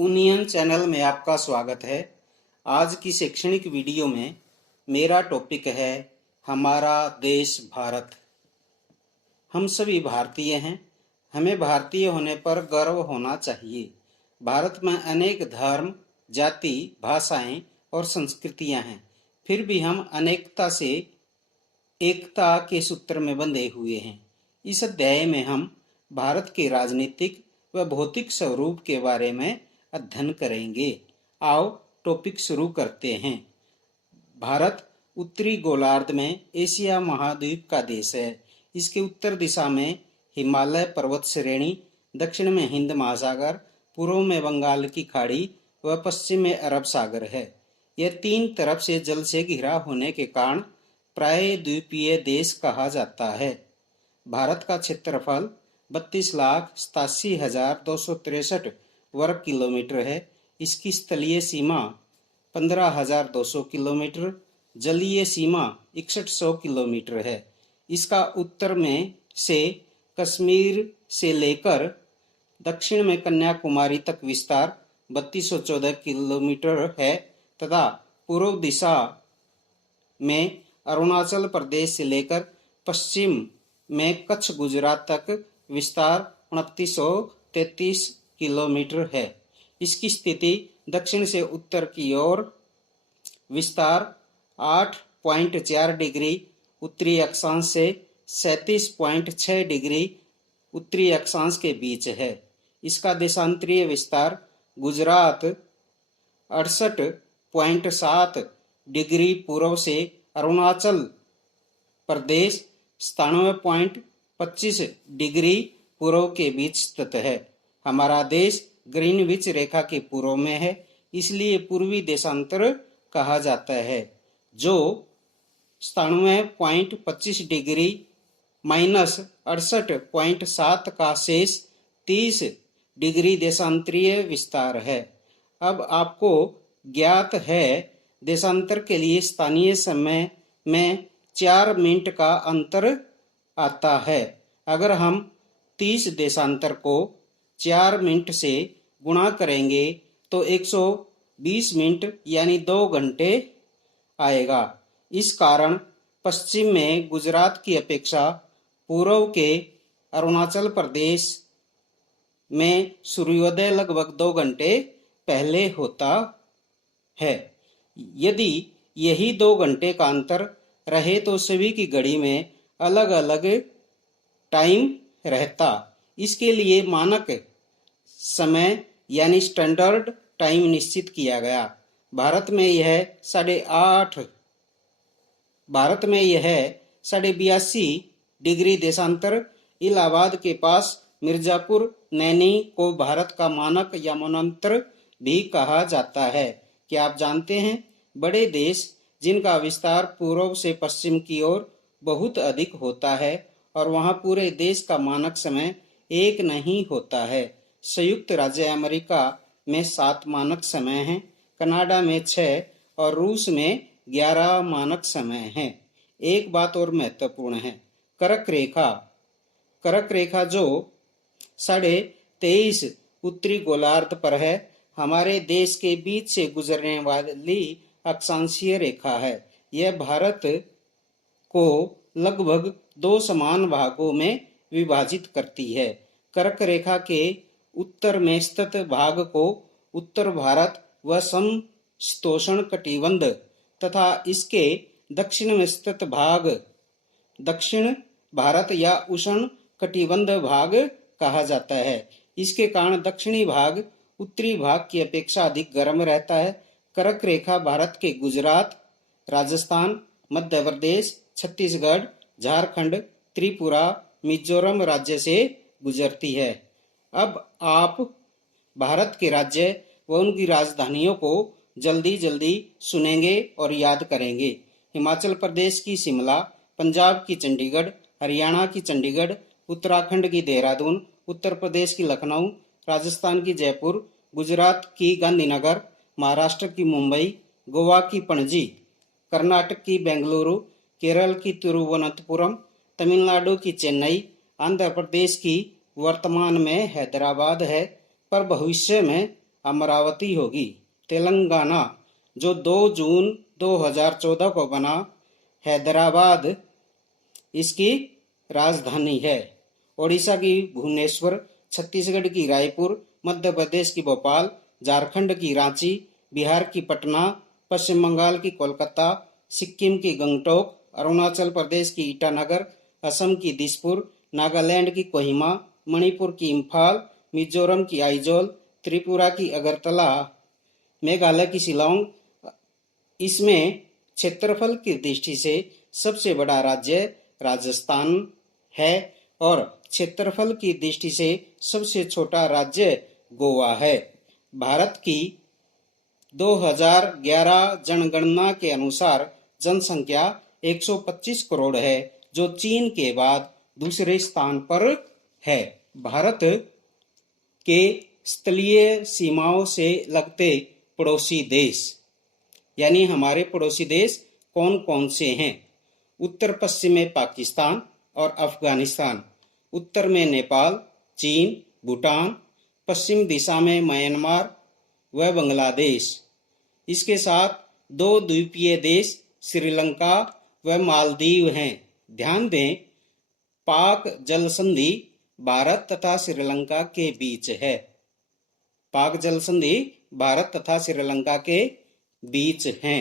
Union channel में आपका स्वागत है। आज की शैक्षणिक वीडियो में मेरा टॉपिक है हमारा देश भारत। हम सभी भारतीय हैं। हमें भारतीय होने पर गर्व होना चाहिए। भारत में अनेक धर्म, जाति, भाषाएं और संस्कृतियां हैं। फिर भी हम अनेकता से एकता के सूत्र में बंधे हुए हैं। इस अध्याय में हम भारत के राजनीतिक व भौतिक स्वरूप के बारे में अध्ययन करेंगे। आओ टॉपिक शुरू करते हैं। भारत उत्तरी गोलार्ध में एशिया महाद्वीप का देश है। इसके उत्तर दिशा में हिमालय पर्वत श्रेणी, दक्षिण में हिंद महासागर, पूर्व में बंगाल की खाड़ी व पश्चिम में अरब सागर है। यह तीन तरफ से जल से घिरा होने के कारण प्रायद्वीपीय देश कहा जाता है। भारत का क्षेत्रफल 32,87,263 वर्ग किलोमीटर है। इसकी स्थलीय सीमा 15,200 किलोमीटर, जलीय सीमा 6100 किलोमीटर है। इसका उत्तर में से कश्मीर से लेकर दक्षिण में कन्याकुमारी तक विस्तार 3214 किलोमीटर है तथा पूर्व दिशा में अरुणाचल प्रदेश से लेकर पश्चिम में कच्छ गुजरात तक विस्तार 2933 किलोमीटर है। इसकी स्थिति दक्षिण से उत्तर की ओर विस्तार 8.4 डिग्री उत्तरी अक्षांश से 37.6 डिग्री उत्तरी अक्षांश के बीच है। इसका देशांतरीय विस्तार गुजरात 68.7 डिग्री पूर्व से अरुणाचल प्रदेश 97.25 डिग्री पूर्व के बीच स्थित है। हमारा देश ग्रीनविच रेखा के पूर्व में है, इसलिए पूर्वी देशांतर कहा जाता है, जो 97.25 डिग्री माइनस 68.7 का शेष 30 डिग्री देशांतरीय विस्तार है। अब आपको ज्ञात है देशांतर के लिए स्थानीय समय में 4 मिनट का अंतर आता है। अगर हम 30 देशांतर को 4 मिनट से गुणा करेंगे तो 120 मिनट यानी 2 घंटे आएगा। इस कारण पश्चिम में गुजरात की अपेक्षा पूर्व के अरुणाचल प्रदेश में सूर्योदय लगभग 2 घंटे पहले होता है। यदि यही 2 घंटे का अंतर रहे तो सभी की घड़ी में अलग अलग टाइम रहता। इसके लिए मानक समय यानी स्टैंडर्ड टाइम निश्चित किया गया। भारत में यह 82.5 डिग्री देशांतर इलाहाबाद के पास मिर्जापुर नैनी को भारत का मानक या मनोंतर भी कहा जाता है। क्या आप जानते हैं, बड़े देश जिनका विस्तार पूर्व से पश्चिम की ओर बहुत अधिक होता है और वहां पूरे देश का मानक समय एक नहीं होता है। संयुक्त राज्य अमेरिका में 7 मानक समय हैं, कनाडा में 6 और रूस में 11 मानक समय हैं। एक बात और महत्वपूर्ण है, कर्क रेखा जो 23.5 उत्तरी गोलार्ध पर है, हमारे देश के बीच से गुजरने वाली अक्षांशीय रेखा है। यह भारत को लगभग 2 समान भागों में विभाजित करती है। कर्क रेखा के उत्तर में स्थित भाग को उत्तर भारत व समशीतोष्ण कटिबंध तथा इसके दक्षिण में स्थित भाग दक्षिण भारत या उष्ण कटिबंध भाग कहा जाता है। इसके कारण दक्षिणी भाग उत्तरी भाग की अपेक्षा अधिक गर्म रहता है। कर्क रेखा भारत के गुजरात, राजस्थान, मध्य प्रदेश, छत्तीसगढ़, झारखंड, त्रिपुरा, मिजोरम राज्य से गुजरती है। अब आप भारत के राज्य व उनकी राजधानियों को जल्दी जल्दी सुनेंगे और याद करेंगे। हिमाचल प्रदेश की शिमला, पंजाब की चंडीगढ़, हरियाणा की चंडीगढ़, उत्तराखंड की देहरादून, उत्तर प्रदेश की लखनऊ, राजस्थान की जयपुर, गुजरात की गांधीनगर, महाराष्ट्र की मुंबई, गोवा की पणजी, कर्नाटक की बेंगलुरु, केरल की तिरुवनंतपुरम, तमिलनाडु की चेन्नई, आंध्र प्रदेश की वर्तमान में हैदराबाद है, पर भविष्य में अमरावती होगी। तेलंगाना जो 2 जून 2014 को बना, हैदराबाद इसकी राजधानी है। ओडिशा की भुवनेश्वर, छत्तीसगढ़ की रायपुर, मध्य प्रदेश की भोपाल, झारखंड की रांची, बिहार की पटना, पश्चिम बंगाल की कोलकाता, सिक्किम की गंगटोक, अरुणाचल प्रदेश की ईटानगर, असम की दिसपुर, नागालैंड की कोहिमा, मणिपुर की इम्फाल, मिजोरम की आइजोल, त्रिपुरा की अगरतला, मेघालय की शिलांग। इसमें क्षेत्रफल की दृष्टि से सबसे बड़ा राज्य राजस्थान है और क्षेत्रफल की दृष्टि से सबसे छोटा राज्य गोवा है। भारत की 2011 जनगणना के अनुसार जनसंख्या 125 करोड़ है, जो चीन के बाद दूसरे स्थान पर है। भारत के स्थलीय सीमाओं से लगते पड़ोसी देश, यानी हमारे पड़ोसी देश कौन कौन से हैं? उत्तर पश्चिम में पाकिस्तान और अफगानिस्तान, उत्तर में नेपाल, चीन, भूटान, पश्चिम दिशा में म्यांमार व बांग्लादेश। इसके साथ 2 द्वीपीय देश श्रीलंका व मालदीव हैं। ध्यान दें, पाक जल संधि भारत तथा श्रीलंका के बीच है। पाक जल संधि भारत तथा श्रीलंका के बीच हैं।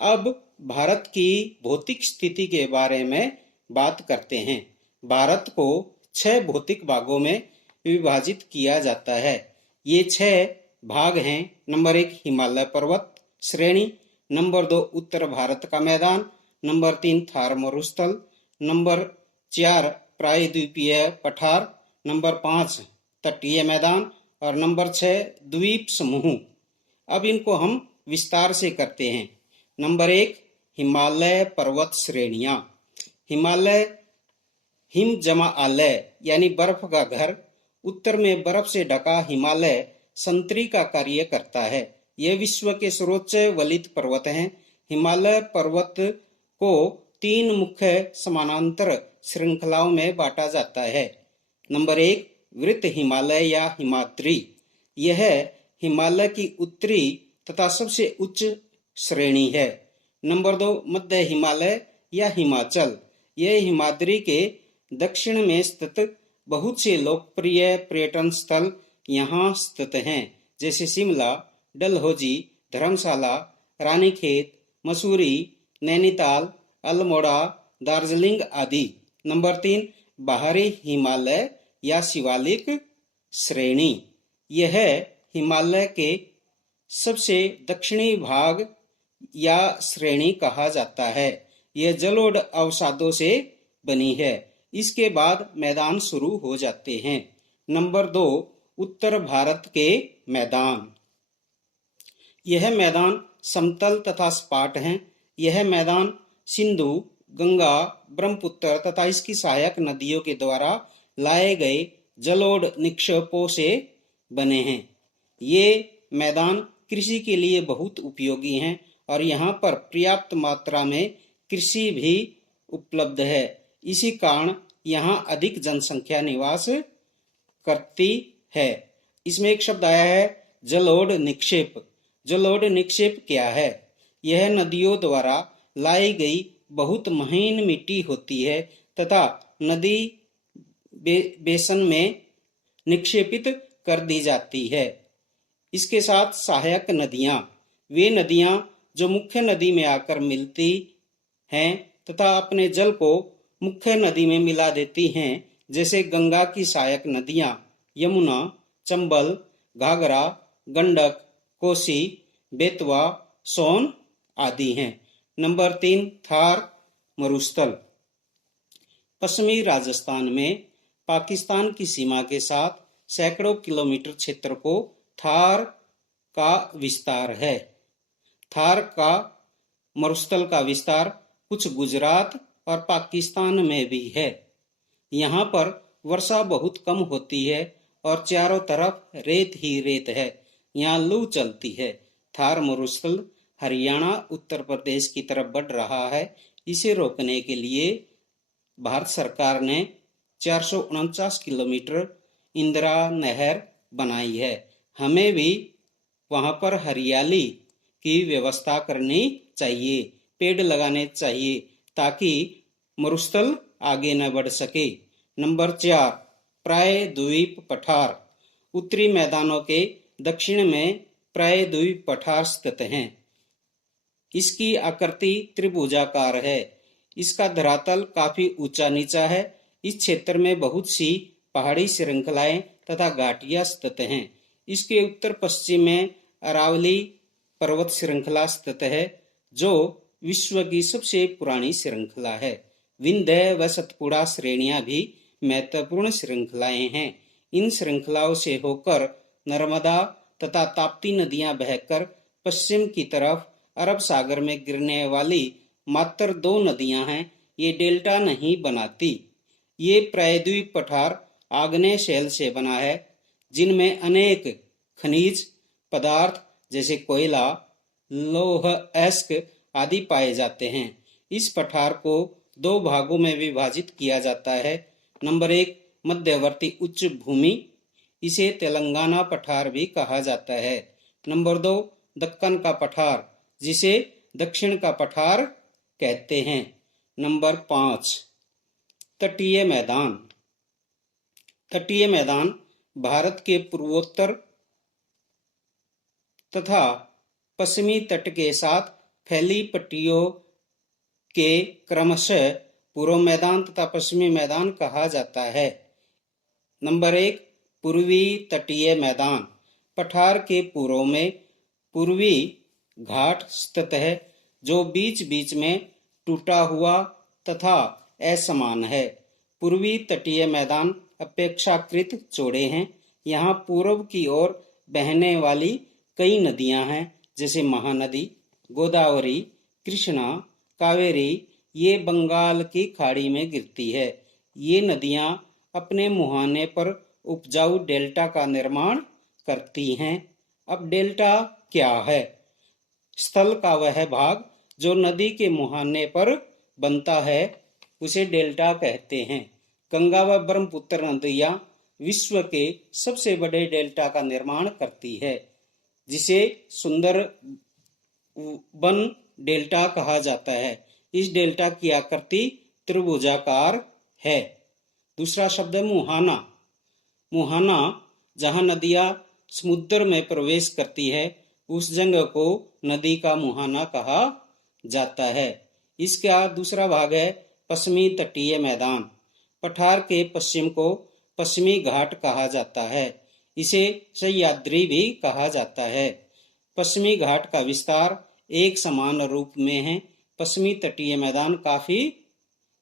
अब भारत की भौतिक स्थिति के बारे में बात करते हैं। भारत को 6 भौतिक भागों में विभाजित किया जाता है। ये 6 भाग हैं। नंबर 1 हिमालय पर्वत श्रेणी, नंबर 2 उत्तर भारत का मैदान, नंबर 3 थार मरुस्थल, नंबर 4 प्रायद्वीपीय पठार, नंबर 5 तटीय मैदान और नंबर 6 द्वीप समूह। अब इनको हम विस्तार से करते हैं। नंबर 1 हिमालय पर्वत श्रेणियां। हिमालय हिम जमा आलय यानी बर्फ का घर। उत्तर में बर्फ से ढका हिमालय संतरी का कार्य करता है। यह विश्व के सर्वोच्च वलित पर्वत हैं। हिमालय पर्वत को 3 मुख्य समानांतर श्रृंखलाओं में बांटा जाता है। नंबर 1 वृत्त हिमालय या हिमाद्री। यह हिमालय की उत्तरी तथा सबसे उच्च श्रेणी है। नंबर 2 मध्य हिमालय या हिमाचल। यह हिमाद्री के दक्षिण में स्थित बहुत से लोकप्रिय पर्यटन स्थल यहाँ स्थित हैं, जैसे शिमला, डलहौजी, धर्मशाला, रानीखेत, मसूरी, नैनीताल, अल्मोड़ा, दार्जिलिंग आदि। नंबर 3 बाहरी हिमालय या शिवालिक श्रेणी। यह हिमालय के सबसे दक्षिणी भाग या श्रेणी कहा जाता है। यह जलोढ़ अवसादों से बनी है। इसके बाद मैदान शुरू हो जाते हैं। नंबर 2 उत्तर भारत के मैदान। यह मैदान समतल तथा सपाट हैं। यह मैदान सिंधु, गंगा, ब्रह्मपुत्र तथा इसकी सहायक नदियों के द्वारा लाए गए जलोढ़ निक्षेपों से बने हैं। ये मैदान कृषि के लिए बहुत उपयोगी हैं और यहाँ पर पर्याप्त मात्रा में कृषि भी उपलब्ध है। इसी कारण यहाँ अधिक जनसंख्या निवास करती है। इसमें एक शब्द आया है जलोढ़ निक्षेप। जलोढ़ निक्षेप क्या है? यह नदियों द्वारा लाई गई बहुत महीन मिट्टी होती है तथा नदी बेसन में निक्षेपित कर दी जाती है। इसके साथ सहायक नदियां, वे नदियां जो मुख्य नदी में आकर मिलती हैं तथा अपने जल को मुख्य नदी में मिला देती हैं, जैसे गंगा की सहायक नदियां यमुना, चंबल, घाघरा, गंडक, कोसी, बेतवा, सोन आदि हैं। नंबर 3 थार मरुस्थल। पश्चिमी राजस्थान में पाकिस्तान की सीमा के साथ सैकड़ों किलोमीटर क्षेत्र को थार का विस्तार है। थार का मरुस्थल का विस्तार कुछ गुजरात और पाकिस्तान में भी है। यहाँ पर वर्षा बहुत कम होती है और चारों तरफ रेत ही रेत है। यहाँ लू चलती है। थार मरुस्थल हरियाणा, उत्तर प्रदेश की तरफ बढ़ रहा है। इसे रोकने के लिए भारत सरकार ने 449 किलोमीटर इंदिरा नहर बनाई है। हमें भी वहां पर हरियाली की व्यवस्था करनी चाहिए, पेड़ लगाने चाहिए ताकि मरुस्थल आगे न बढ़ सके। नंबर 4, प्रायद्वीप पठार। उत्तरी मैदानों के दक्षिण में प्रायद्वीप पठार स्थित हैं। इसकी आकृति त्रिभुजाकार है। इसका धरातल काफी ऊंचा नीचा है। इस क्षेत्र में बहुत सी पहाड़ी श्रृंखलाएं तथा घाटियां स्थित हैं। इसके उत्तर पश्चिम में अरावली पर्वत श्रृंखला स्थित है, जो विश्व की सबसे पुरानी श्रृंखला है। विंध्य व सतपुड़ा श्रेणियां भी महत्वपूर्ण श्रृंखलाएं हैं। इन श्रृंखलाओं से होकर नर्मदा तथा ताप्ती नदियां बहकर पश्चिम की तरफ अरब सागर में गिरने वाली मात्र 2 नदियां हैं। ये डेल्टा नहीं बनाती। ये प्रायद्वीप पठार आग्नेय शैल से बना है, जिनमें अनेक खनिज पदार्थ जैसे कोयला, लौह अयस्क आदि पाए जाते हैं। इस पठार को 2 भागों में विभाजित किया जाता है। नंबर 1, मध्यवर्ती उच्च भूमि, इसे तेलंगाना पठार भी कहा जाता है। नंबर 2, दक्कन का पठार, जिसे दक्षिण का पठार कहते हैं। नंबर 5, तटीय मैदान। तटीय मैदान भारत के पूर्वोत्तर तथा पश्चिमी तट के साथ फैली पट्टियों के क्रमशः पूर्व मैदान तथा पश्चिमी मैदान कहा जाता है। नंबर 1, पूर्वी तटीय मैदान। पठार के पूर्व में पूर्वी घाट स्थित है, जो बीच बीच में टूटा हुआ तथा असमान है। पूर्वी तटीय मैदान अपेक्षाकृत चौड़े हैं। यहाँ पूर्व की ओर बहने वाली कई नदियां हैं, जैसे महानदी, गोदावरी, कृष्णा, कावेरी। ये बंगाल की खाड़ी में गिरती है। ये नदियां अपने मुहाने पर उपजाऊ डेल्टा का निर्माण करती हैं। अब डेल्टा क्या है? स्थल का वह भाग जो नदी के मुहाने पर बनता है, उसे डेल्टा कहते हैं। गंगा व ब्रह्मपुत्र नदियां विश्व के सबसे बड़े डेल्टा का निर्माण करती है, जिसे सुंदरबन डेल्टा कहा जाता है। इस डेल्टा की आकृति त्रिभुजाकार है। दूसरा शब्द है मुहाना। मुहाना जहां नदियां समुद्र में प्रवेश करती है, उस जगह को नदी का मुहाना कहा जाता है। इसका दूसरा भाग है पश्चिमी तटीय मैदान। पठार के पश्चिम को पश्चिमी घाट कहा जाता है। इसे सह्याद्री भी कहा जाता है। पश्चिमी घाट का विस्तार एक समान रूप में है। पश्चिमी तटीय मैदान काफी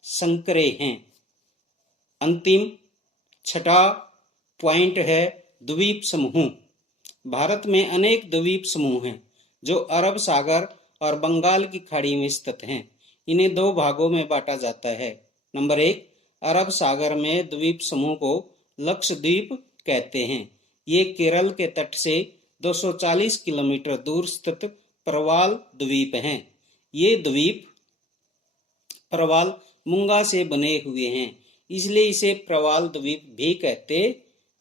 संकरे हैं। अंतिम 6ठा पॉइंट है द्वीप समूह। भारत में अनेक द्वीप समूह हैं, जो अरब सागर और बंगाल की खाड़ी में स्थित हैं। इन्हें 2 भागों में बांटा जाता है। नंबर 1, अरब सागर में द्वीप समूह को लक्षद्वीप कहते हैं। ये केरल के तट से 240 किलोमीटर दूर स्थित प्रवाल द्वीप हैं। ये द्वीप प्रवाल मूंगा से बने हुए हैं, इसलिए इसे प्रवाल द्वीप भी कहते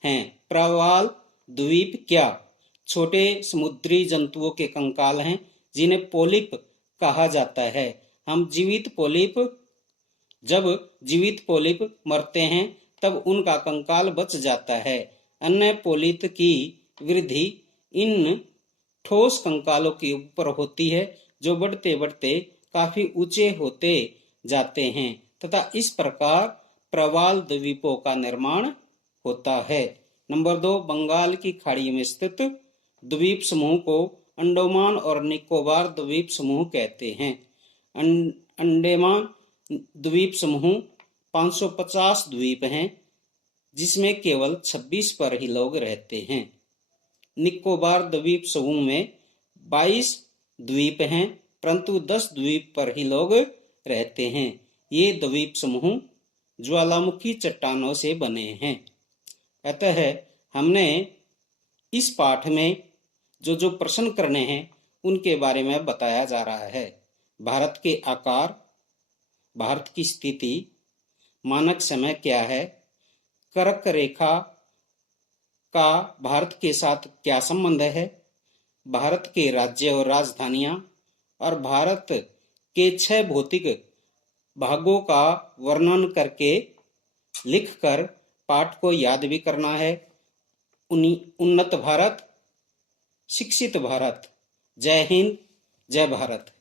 हैं। प्रवाल द्वीप क्या? छोटे समुद्री जंतुओं के कंकाल हैं, जिन्हें पोलिप कहा जाता है। जब जीवित पोलिप मरते हैं, तब उनका कंकाल बच जाता है। अन्य पोलिप की वृद्धि इन ठोस कंकालों के ऊपर होती है, जो बढ़ते बढ़ते काफी ऊंचे होते जाते हैं तथा इस प्रकार प्रवाल द्वीपों का निर्माण होता है। नंबर 2, बंगाल की खाड़ी में स्थित द्वीप समूह को अंडमान और निकोबार द्वीप समूह कहते हैं। अंडमान द्वीप समूह 550 द्वीप हैं, जिसमें केवल 26 पर ही लोग रहते हैं। निकोबार द्वीप समूह में 22 द्वीप हैं, परंतु 10 द्वीप पर ही लोग रहते हैं। ये द्वीप समूह ज्वालामुखी चट्टानों से बने हैं। अतः हमने इस पाठ में जो प्रश्न करने हैं, उनके बारे में बताया जा रहा है। भारत के आकार, भारत की स्थिति, मानक समय क्या है, कर्क रेखा का भारत के साथ क्या संबंध है, भारत के राज्य और राजधानियां और भारत के 6 भौतिक भागों का वर्णन करके लिखकर पाठ को याद भी करना है। उन्नत भारत, शिक्षित भारत। जय हिंद, जय भारत।